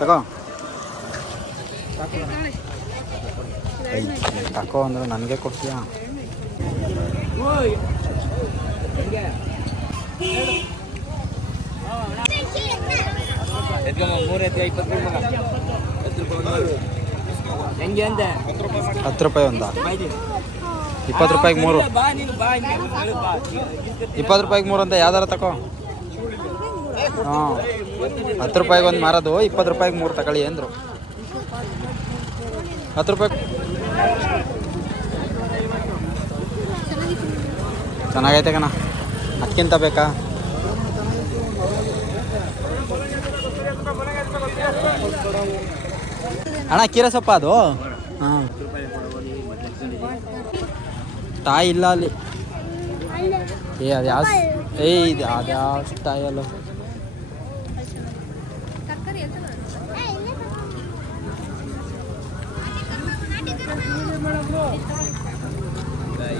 ತಗೋ ತಗೋ ಅಂದ್ರೆ ನನಗೆ ಕೊಡ್ತೀಯಾ? ಹತ್ತು ರೂಪಾಯಿ ಒಂದಾ? 20 ರೂಪಾಯಿಗೆ 3. 20 ರೂಪಾಯಿಗೆ 3 ಅಂತ ಯಾವ್ದಾರ ತಗೋ. ಹಾಂ 10 ರೂಪಾಯಿಗೆ ಒಂದು ಮಾರೋದು, 20 ರೂಪಾಯಿಗೆ 3 ತಗೊಳ್ಳಿ ಅಂದರು. 10 ರೂಪಾಯಿ ಚೆನ್ನಾಗೈತೆ ಕಣ. ಅದಕ್ಕಿಂತ ಬೇಕಾ? ಅಣ್ಣ ಕೀರೆ ಸೊಪ್ಪ ಅದು? ಹಾಂ ತಾಯಿ ಇಲ್ಲ ಅಲ್ಲಿ. ಅದು ಯಾವ ಇದು ಅದು ಯಾವ ತಾಯಿ ಅಲ್ಲ.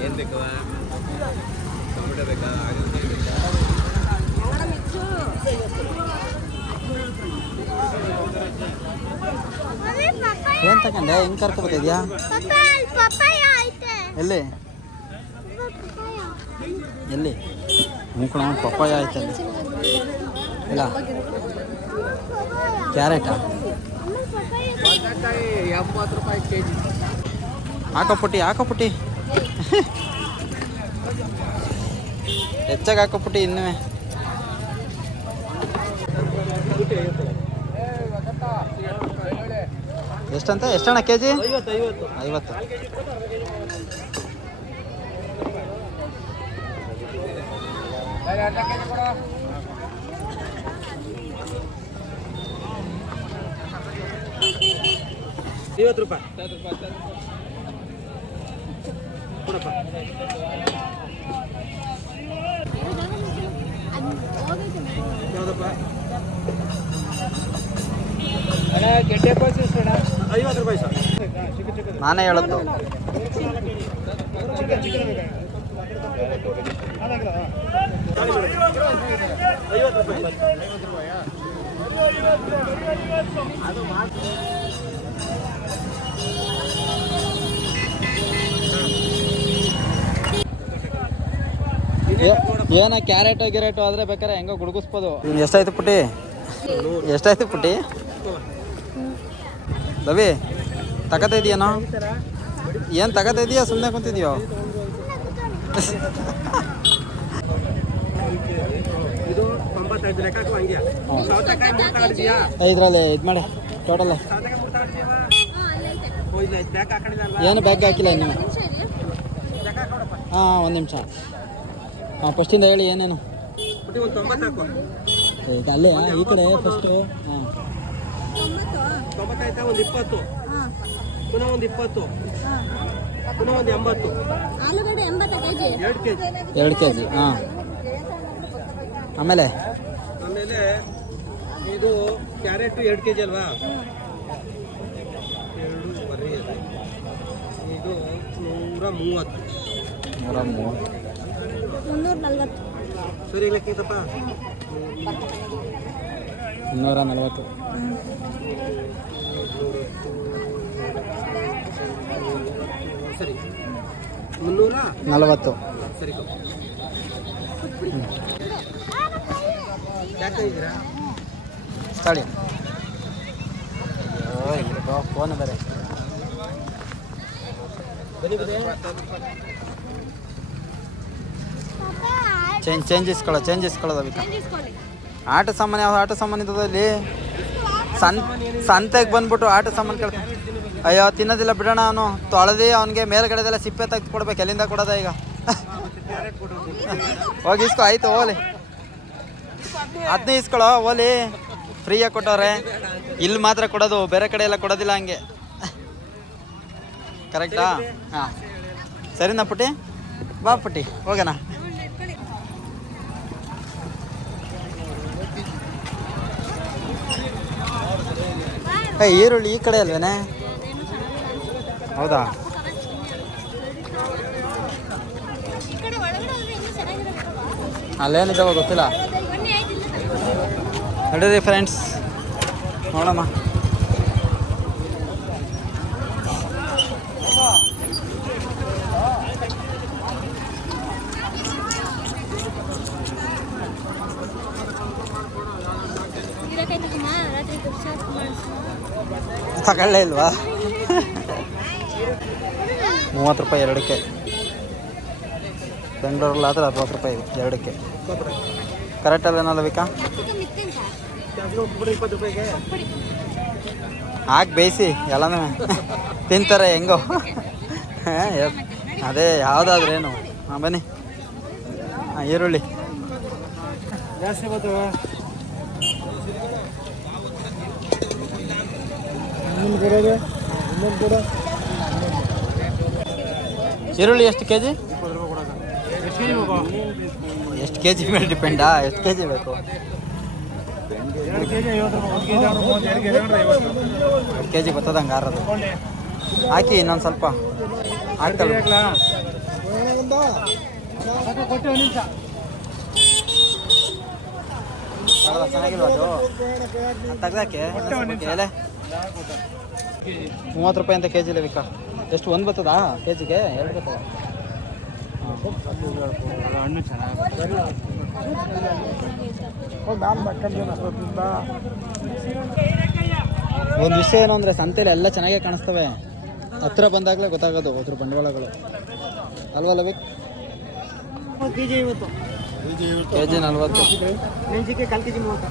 ಏನು ಬೇಕು? ಟೊಮೆಟೊ ಬೇಕಾ? ಏನು ತಗೊಂಡೆ? ಹೆಂಗೆ ಕರ್ಕೊಬತ್ತಿದ್ಯಾ? ಎಲ್ಲಿ ಎಲ್ಲಿ ಮುಕ್ಕಣ ಪಪ್ಪಾಯ ಆಯ್ತಲ್ಲ. ಇಲ್ಲ ಕ್ಯಾರೆಟಾ? 80 ರೂಪಾಯಿ ಕೆಜಿ. ಹಾಕೋಪುಟ್ಟಿ ಹಾಕೋಪುಟ್ಟಿ ಹೆಚ್ಚಾಗಿ ಹಾಕೋಪುಟ್ಟಿ. ಇನ್ನೂ ಎಷ್ಟಂತ? ಎಷ್ಟಣ್ಣ ಕೆ ಜಿ? 50. ರೂಪಾಯಿ ಕೊಡಪ್ಪ. ಯಾವುದಪ್ಪ? ಅಣ್ಣ ಗೆಡ್ಡೆ ಕೋಸು ಎಷ್ಟು ಅಣ್ಣ? 50 ರೂಪಾಯಿ ಸರ್. ನಾನೇ ಹೇಳದ್ದು. ಏನ ಕ್ಯಾರೆಟು ಗಿರೇಟು ಆದರೆ ಬೇಕಾದ್ರೆ ಹೆಂಗೋ ಗುಡುಗಿಸ್ಬೋದು. ಎಷ್ಟಾಯ್ತು ಪುಟ್ಟಿ? ಎಷ್ಟಾಯ್ತು ಪುಟ್ಟಿ? ರವಿ ತಗೋತಾ ಇದೆಯೇನೋ? ಏನು ತಗೋತಾ ಇದೆಯಾ? ಸುಮ್ಮನೆ ಕುಂತಿದ್ಯೋ? ಇದರಲ್ಲಿ ಇದು ಮಾಡಿ ಟೋಟಲ್ ಏನು ಬ್ಯಾಗ್ ಹಾಕಿಲ್ಲ ಇನ್ನು. ಹಾಂ 1 ನಿಮಿಷ. ಹಾಂ ಫಸ್ಟಿಂದ ಹೇಳಿ ಏನೇನು. ಈಗ ಅಲ್ಲೇ ಈ ಕಡೆ ಫಸ್ಟು. ಹಾಂ 90 ಆಯ್ತಾ? ಒಂದು 20, ಪುನಃ ಒಂದು 20, ಪುನಃ ಒಂದು 80. 2 ಕೆ ಜಿ. ಹಾಂ ಆಮೇಲೆ ಇದು ಕ್ಯಾರೆಟು 2 ಕೆಜಿ ಅಲ್ವಾ? 2 ಬರೀ ಇದು 130. 130 ಸರಿ ಲೆಕ್ಕಪ್ಪ. 240. ಸರಿ 340. ಸರಿ ಯಾಕಿದ್ದೀರಾ? ತಡಿ ಫೋನ್ ಬೇರೆ. ಚೇಂಜ್ ಇಸ್ಕೊಳ್ಳೋದು ಅದಕ್ಕೆ. ಆಟ ಸಾಮಾನು ಯಾವ ಆಟ ಸಾಮಾನು ಇದ್ದದ ಇಲ್ಲಿ? ಸಂತೆಗೆ ಬಂದ್ಬಿಟ್ಟು ಆಟ ಸಾಮಾನು ಕೇಳ್ತಾನೆ. ಅಯ್ಯೋ ತಿನ್ನೋದಿಲ್ಲ ಬಿಡೋಣ. ಅವನು ತೊಳೆದು ಅವನಿಗೆ ಮೇಲ್ಗಡೆದೆಲ್ಲ ಸಿಪ್ಪೆ ತೆಗೆದು ಕೊಡ್ಬೇಕು. ಎಲ್ಲಿಂದ ಕೊಡೋದ ಈಗ? ಹೋಗಿ ಇಸ್ಕೊ. ಆಯ್ತು ಓಲಿ, ಅದನ್ನೇ ಇಸ್ಕೊಳ್ಳೋ ಓಲಿ. ಫ್ರೀಯಾಗಿ ಕೊಟ್ಟವ್ರೆ. ಇಲ್ಲಿ ಮಾತ್ರ ಕೊಡೋದು, ಬೇರೆ ಕಡೆ ಎಲ್ಲ ಕೊಡೋದಿಲ್ಲ ಹಂಗೆ. ಕರೆಕ್ಟಾ? ಹಾಂ ಸರಿನಾ ಪುಟ್ಟಿ? ಬಾ ಪುಟ್ಟಿ ಹೋಗೋಣ. ಈರುಳ್ಳಿ ಈ ಕಡೆ ಅಲ್ವೇನೆ? ಹೌದಾ? ಅಲ್ಲೇನಿದ್ದಾವ ಗೊತ್ತಿಲ್ಲ. ನಡೀರಿ ಫ್ರೆಂಡ್ಸ್, ನೋಡಮ್ಮ. ತಗೊಳ್ಳೇ ಇಲ್ವಾ? 30 ರೂಪಾಯಿ ಎರಡಕ್ಕೆ. ಬೆಂಗಳೂರಲ್ಲಾದ್ರೆ 60 ರೂಪಾಯಿ ಎರಡಕ್ಕೆ. Correct ಅಲ್ಲೇನಲ್ಲ Vika? ಹಾಕಿ ಬೇಯಿಸಿ ಎಲ್ಲನೂ ತಿಂತಾರೆ ಹೆಂಗೋ. ಅದೇ ಯಾವುದಾದ್ರೇನು. ಹಾಂ ಬನ್ನಿ. ಹಾಂ ಈರುಳ್ಳಿ ಜಾಸ್ತಿ ಬರ್ತವೆ. ಈರುಳ್ಳಿ ಎಷ್ಟು ಕೆ ಜಿ? ಎಷ್ಟು ಕೆ ಜಿ ಮೇಲೆ ಡಿಪೆಂಡಾ? ಎಷ್ಟು ಕೆ ಜಿ ಬೇಕು? 2 ಕೆ ಜಿ ಬರ್ತದ ಹಂಗಾರದು. ಹಾಕಿ ಇನ್ನೊಂದು ಸ್ವಲ್ಪ ಹಾಕ್ತಲ್ಲ. ಚೆನ್ನಾಗಿಲ್ವ ಅದು? ತೆಗ್ದಾಕೆ ಎಲೆ 30 ರೂಪಾಯಿ ಅಂತ ಕೆ ಜಿಲೆ ವಿಕಾ. ಎಷ್ಟು ಒಂದು ಬರ್ತದಾ ಕೆ ಜಿಗೆ? 2 ಬರ್ತದ. ಹಣ್ಣು ಚೆನ್ನಾಗಿ ಒಂದು ವಿಷಯ ಏನು ಅಂದರೆ ಸಂತೆಲಿ ಎಲ್ಲ ಚೆನ್ನಾಗೇ ಕಾಣಿಸ್ತವೆ. ಹತ್ರ ಬಂದಾಗಲೇ ಗೊತ್ತಾಗೋದು ಅದ್ರ ಬಂಡವಾಳಗಳು ಅಲ್ವಲ್ಲ ವಿಕ್? ಕೆಜಿ 50. ಕೆಜಿ 40. ಮೆಣಸಿಗೆ 1/4 ಕೆಜಿ 30.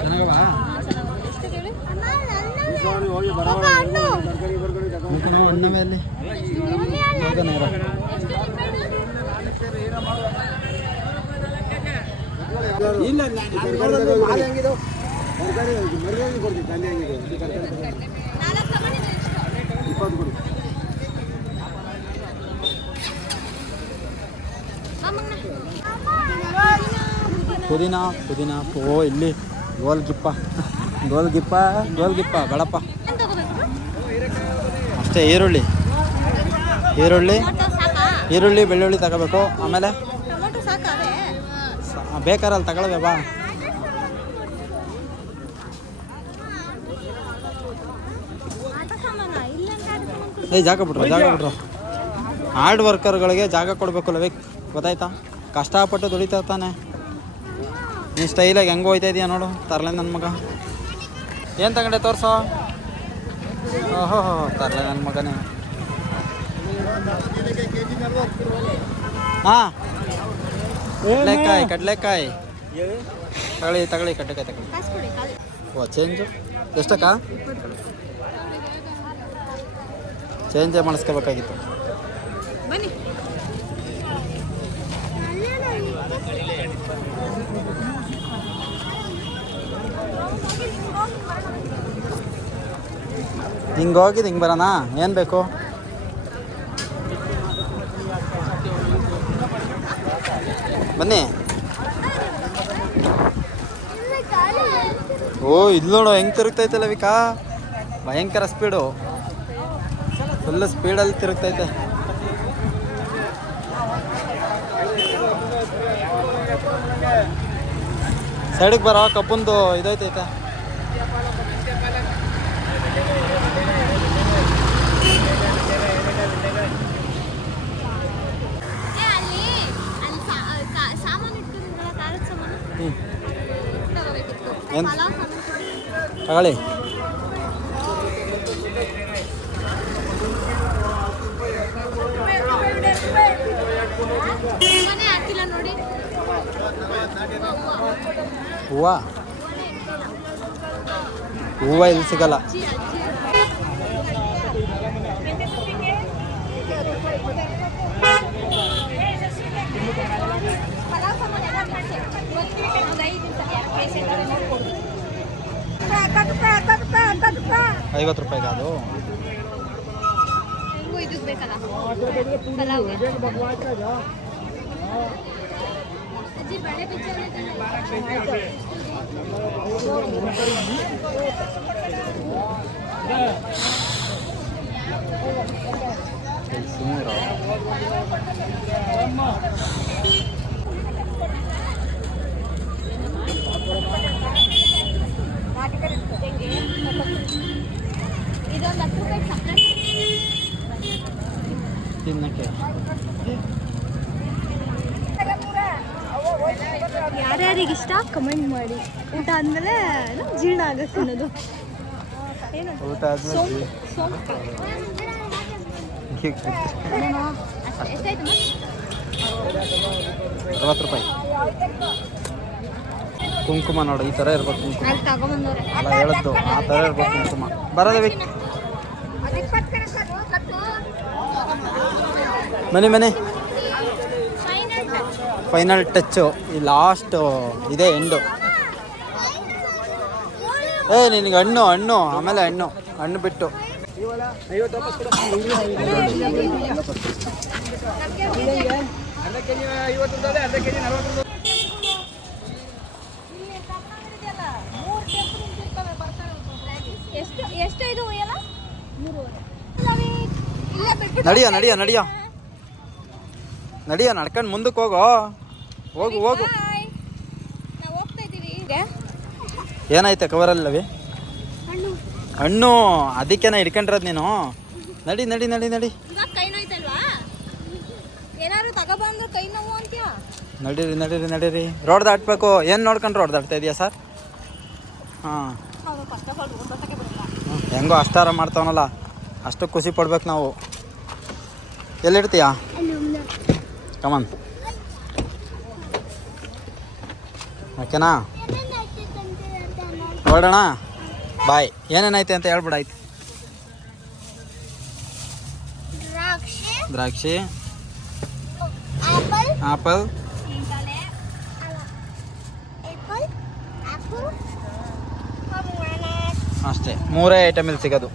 ಚೆನ್ನಾಗವಾ? ಅಣ್ಣವೇ ಅಲ್ಲಿ ಪುದೀನಾ ಪುದೀನಾ. ಓ ಇಲ್ಲಿ ಗೋಲ್ಗಿಪ್ಪ ಗೋಲ್ಗಿಪ್ಪ ಗೋಲ್ಗಿಪ್ಪ ಬೇಡಪ್ಪ ಅಷ್ಟೇ. ಈರುಳ್ಳಿ ಈರುಳ್ಳಿ ಈರುಳ್ಳಿ ಬೆಳ್ಳುಳ್ಳಿ ತಗೋಬೇಕು. ಆಮೇಲೆ ಬೇಕಾರಲ್ಲಿ ತಗೊಳ್ವೆ ಬಾ. ಜಾಗ ಬಿಟ್ರು ಹಾರ್ಡ್ ವರ್ಕರ್ಗಳಿಗೆ ಜಾಗ ಕೊಡಬೇಕಲ್ಲ ಬೇಕು. ಗೊತ್ತಾಯ್ತಾ? ಕಷ್ಟಪಟ್ಟು ದುಡಿತಾ ಇರ್ತಾನೆ. ನೀನು ಸ್ಟೈಲಾಗಿ ಹೆಂಗೆ ಹೋಯ್ತಾ ಇದೀಯ ನೋಡು. ತರಲೆ ನನ್ನ ಮಗ. ಏನು ತಗೊಂಡೆ ತೋರಿಸೋ? ಓಹೋ ತರಲೆ ನನ್ನ ಮಗನೇ. ಹಾಂ ಕಡಲೆಕಾಯಿ ತಗೊಳ್ಳಿ ಕಡಲೆಕಾಯಿ ತಗೊಳ್ಳಿ. ಓ ಚೇಂಜು ಎಷ್ಟಕ್ಕ? ಚೇಂಜೇ ಮಾಡಿಸ್ಕೋಬೇಕಾಗಿತ್ತು. ಹಿಂಗೆ ಹೋಗಿದ್ದು ಹಿಂಗೆ ಬರೋಣ. ಏನು ಬೇಕು? ಬನ್ನಿ. ಓ ಇಲ್ಲಿ ನೋಡು ಹೆಂಗೆ ತಿರುಗ್ತೈತಲ್ಲ ವಿಕಾ. ಭಯಂಕರ ಸ್ಪೀಡು. ಫುಲ್ ಸ್ಪೀಡಲ್ಲಿ ತಿರುಗ್ತೈತೆ. ಸೈಡಿಗೆ ಬರೋ ಕಪ್ಪಂದು ಇದೈತೈತೆ. ಏನು ತಗೊಳ್ಳಿ. ಹೂವು ಇಲ್ಲಿ ಸಿಗಲ್ಲ. ₹50 ಅದು. ಸುಮೂರು ಇದೊಂದು 10 ರೂಪಾಯಿ ಚಾಕ್ಲೇಟ್ ತಿನ್ನಕ್ಕೆ ಯಾರ್ಯಾರಿಗೆ ಇಷ್ಟ ಕಮೆಂಟ್ ಮಾಡಿ. ಊಟ ಆದ್ಮೇಲೆ ಜೀರ್ಣ ಆಗಕ್ಕೆ ಅನ್ನೋದು ಏನು ಊಟ ಆದ್ಮೇಲೆ ಎಷ್ಟಾಯ್ತು 60 ರೂಪಾಯಿ ಕುಂಕುಮ ನೋಡು ಈ ಥರ ಇರ್ಬೇಕು ಕುಂಕುಮ ಅಲ್ಲಿ ತಗೊಂಬಂದವ್ರೆ ಅಲ್ಲ ಹೇಳದ್ದು ಆ ಥರ ಇರ್ಬೇಕು ಕುಂಕುಮ ಬರೋದವಿ ಮನೆ ಫೈನಲ್ ಟಚ್ಚು ಈ ಲಾಸ್ಟ್ ಇದೆ ಎಂಡು. ನಿನಗೆ ಹಣ್ಣು ಆಮೇಲೆ ಹಣ್ಣು ಬಿಟ್ಟು ಅರ್ಧ ಕೆಜಿ 50 ರೂಪಾಯಿ, ಅರ್ಧ ಕೆಜಿ 40 ರೂಪಾಯಿ. ಎಷ್ಟು ಇದು ಎಲ್ಲ ನಡಿಯ ನಡ್ಕೊಂಡು ಮುಂದಕ್ಕೆ ಹೋಗು ನಾವು ಹೋಗ್ತಾ ಇದ್ದೀವಿ ಈಗ. ಏನಾಯ್ತು ಕವರಲ್ಲವಿ ಹಣ್ಣು ಹಣ್ಣು ಅದಕ್ಕೇನ ಹಿಡ್ಕೊಂಡಿರೋದು ನೀನು. ನಡಿ ಇವಾಗ ಕೈ ನೋಯ್ತಲ್ವಾ? ಏನಾದ್ರು ತಗೊಬಂದ್ರೆ ಕೈ ನೋವು ಅಂತೀಯ? ನಡೀರಿ ರೋಡ್ ದಾಟ್ಬೇಕು. ಏನು ನೋಡ್ಕೊಂಡು ರೋಡ್ ದಾಟ್ತಾ ಇದೆಯಾ ಸರ್? ಹಾಂ ಹೆಂಗೋ ಅಷ್ಟಾರ ಮಾಡ್ತಾವನಲ್ಲ ಅಷ್ಟು ಖುಷಿ ಪಡ್ಬೇಕು ನಾವು. ಎಲ್ಲಿಡ್ತೀಯಾ ಕಮನ್ ಓಕೆನಾ? ಹೊರಡೋಣ ಬಾಯ್. ಏನೇನೈತೆ ಅಂತ ಹೇಳ್ಬಿಡಾಯ್ತು. ದ್ರಾಕ್ಷಿ ಆಪಲ್ ಅಷ್ಟೇ 3 ಐಟಮ್ ಇಲ್ಲಿ ಸಿಗೋದು.